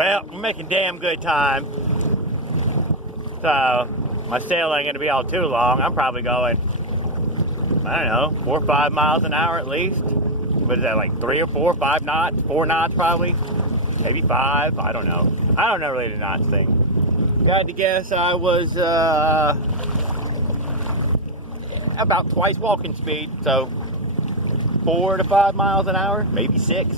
Well, we're making damn good time. So, my sail ain't gonna be all too long. I'm probably going, I don't know, 4 or 5 miles an hour at least. What is that, like 3 or 4, 5 knots? 4 knots probably? Maybe 5, I don't know. I don't know really the knots thing. Got to guess I was about twice walking speed, so 4 to 5 miles an hour, maybe 6.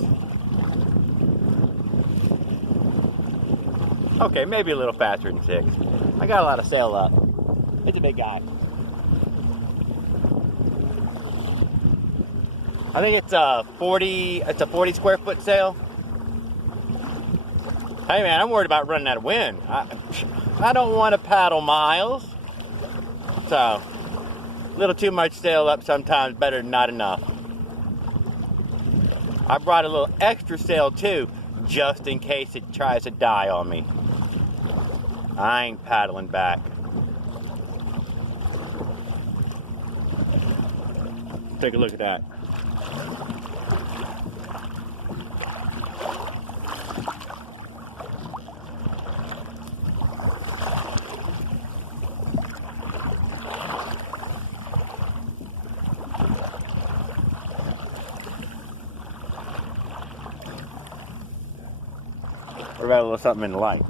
Okay, maybe a little faster than 6. I got a lot of sail up. It's a big guy. I think it's a 40 square foot sail. Hey man, I'm worried about running out of wind. I don't want to paddle miles. So, a little too much sail up sometimes, better than not enough. I brought a little extra sail too, just in case it tries to die on me. I ain't paddling back. Take a look at that. What about a little something in the light?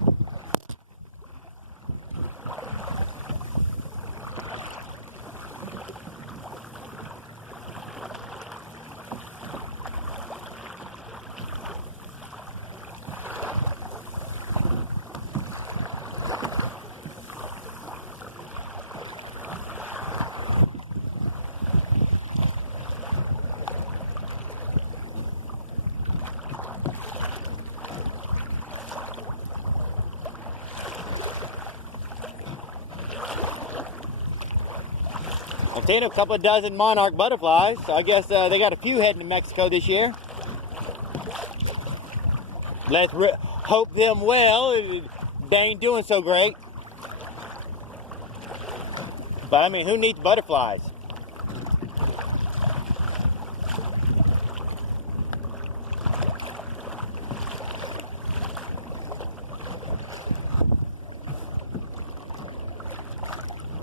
I've seen a couple of dozen monarch butterflies, so I guess they got a few heading to Mexico this year. Let's hope them well. They ain't doing so great. But I mean, who needs butterflies?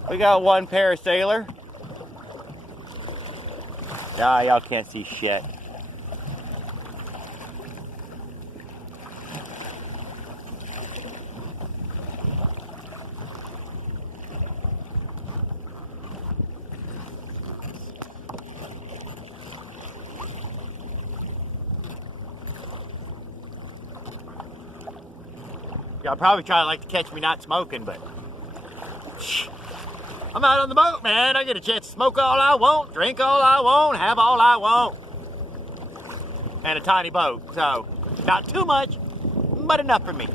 We got one parasailer. Ah, y'all can't see shit. Y'all probably like to catch me not smoking, but I'm out on the boat, man. I get a chance to smoke all I want, drink all I want, have all I want. And a tiny boat, so not too much, but enough for me.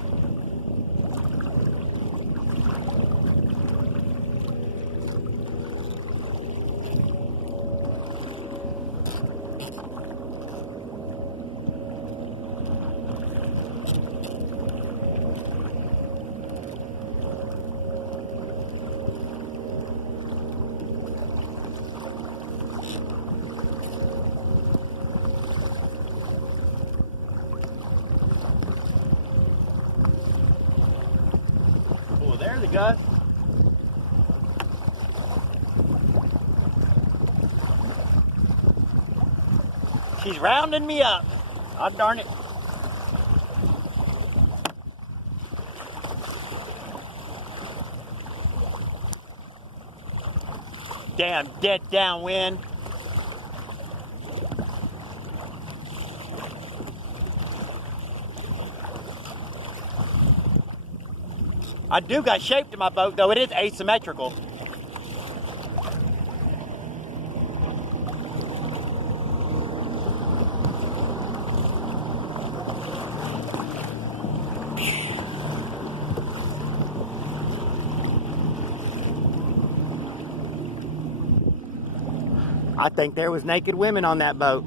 There's a gust. She's rounding me up. Oh, darn it. Damn, dead downwind. I do got shape to my boat, though it is asymmetrical. I think there was naked women on that boat.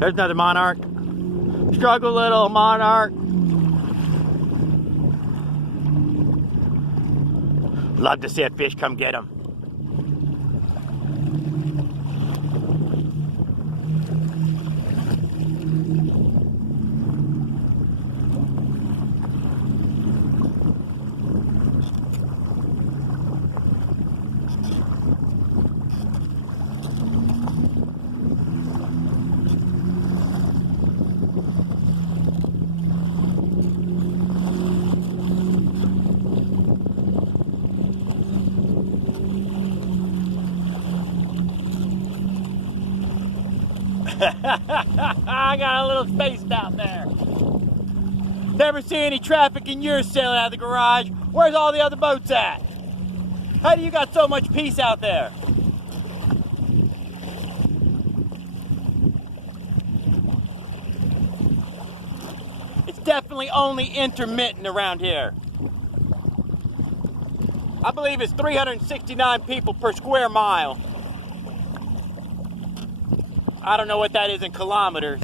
There's another monarch. Struggle, little monarch. Love to see a fish come get him. I got a little spaced out there. Never see any traffic in your sailing out of the garage. Where's all the other boats at? How do you got so much peace out there? It's definitely only intermittent around here. I believe it's 369 people per square mile. I don't know what that is in kilometers.